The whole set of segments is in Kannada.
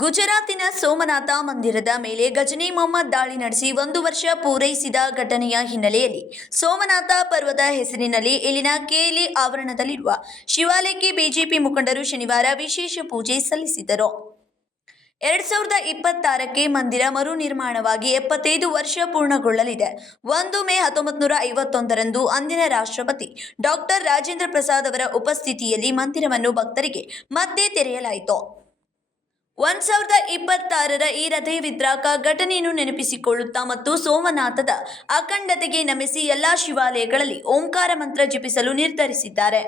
ಗುಜರಾತಿನ ಸೋಮನಾಥ ಮಂದಿರದ ಮೇಲೆ ಗಜನಿ ಮೊಹಮ್ಮದ್ ದಾಳಿ ನಡೆಸಿ 1 ವರ್ಷ ಪೂರೈಸಿದ ಘಟನೆಯ ಹಿನ್ನೆಲೆಯಲ್ಲಿ ಸೋಮನಾಥ ಪರ್ವದ ಹೆಸರಿನಲ್ಲಿ ಇಲ್ಲಿನ ಕೆಎಲ್ಇ ಆವರಣದಲ್ಲಿರುವ ಶಿವಾಲಯಕ್ಕೆ ಬಿಜೆಪಿ ಮುಖಂಡರು ಶನಿವಾರ ವಿಶೇಷ ಪೂಜೆ ಸಲ್ಲಿಸಿದರು. 2026ಕ್ಕೆ ಮಂದಿರ ಮರು ನಿರ್ಮಾಣವಾಗಿ 75 ವರ್ಷ ಪೂರ್ಣಗೊಳ್ಳಲಿದೆ. 1 ಮೇ 1951ರಂದು ಅಂದಿನ ರಾಷ್ಟ್ರಪತಿ ಡಾಕ್ಟರ್ ರಾಜೇಂದ್ರ ಪ್ರಸಾದ್ ಅವರ ಉಪಸ್ಥಿತಿಯಲ್ಲಿ ಮಂದಿರವನ್ನು ಭಕ್ತರಿಗೆ ಮತ್ತೆ ತೆರೆಯಲಾಯಿತು. 2026ರ ಈ ಹೃದಯವಿದ್ರಾಕ ಘಟನೆಯನ್ನು ನೆನಪಿಸಿಕೊಳ್ಳುತ್ತಾ ಮತ್ತು ಸೋಮನಾಥದ ಅಖಂಡತೆಗೆ ನಮಿಸಿ ಎಲ್ಲಾ ಶಿವಾಲಯಗಳಲ್ಲಿ ಓಂಕಾರ ಮಂತ್ರ ಜಪಿಸಲು ನಿರ್ಧರಿಸಿದ್ದಾರೆ.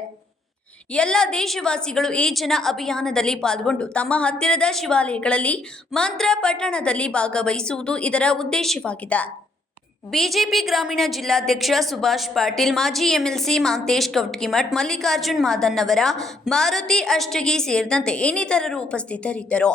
ಎಲ್ಲ ದೇಶವಾಸಿಗಳು ಈ ಜನ ಅಭಿಯಾನದಲ್ಲಿ ಪಾಲ್ಗೊಂಡು ತಮ್ಮ ಹತ್ತಿರದ ಶಿವಾಲಯಗಳಲ್ಲಿ ಮಂತ್ರ ಪಠಣದಲ್ಲಿ ಭಾಗವಹಿಸುವುದು ಇದರ ಉದ್ದೇಶವಾಗಿದೆ. ಬಿಜೆಪಿ ಗ್ರಾಮೀಣ ಜಿಲ್ಲಾಧ್ಯಕ್ಷ ಸುಭಾಷ್ ಪಾಟೀಲ್, ಮಾಜಿ ಎಂಎಲ್ಸಿ ಮಾಂತೇಶ್ ಕೌಟ್ಕಿಮಠ್, ಮಲ್ಲಿಕಾರ್ಜುನ್ ಮಾದನ್ನವರ, ಮಾರುತಿ ಅಷ್ಟಗಿ ಸೇರಿದಂತೆ ಇನ್ನಿತರರು ಉಪಸ್ಥಿತರಿದ್ದರು.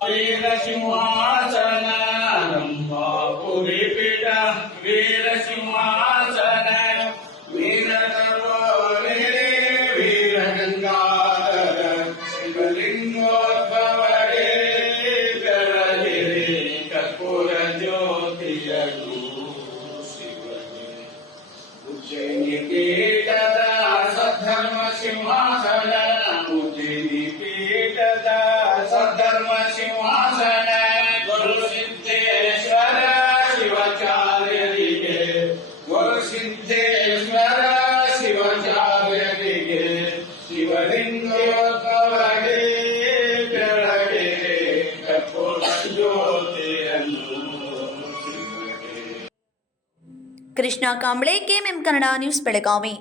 वीर सिंहासन पुरीपीठ वीर सिंहासन वीर सर्वोरे वीर गंगाधर शिवलिंगोद्भव रे कर्पूर ज्योतियु शिवने उज्जयिनी पीठद सद्धर्म सिंहासन उज्जयिनी पीठद सद्धर्म सिंहासन गुरु सिद्धेश्वर शिवाचार्यರಿಗೆ गुरु सिद्धेश्वर शिवाचार्यರಿಗೆ ಶಿವಲಿಂಗೋದ್ಭವಗೆ ಕೆಳಗೆ ಕರ್ಪೂರ ಜ್ಯೋತಿಯನ್ನು ಕೃಷ್ಣ ಕಾಂಬ್ಳೆ, ಕೆಎಂಎಂ ಕನ್ನಡ ನ್ಯೂಸ್, ಬೆಳಗಾವಿ.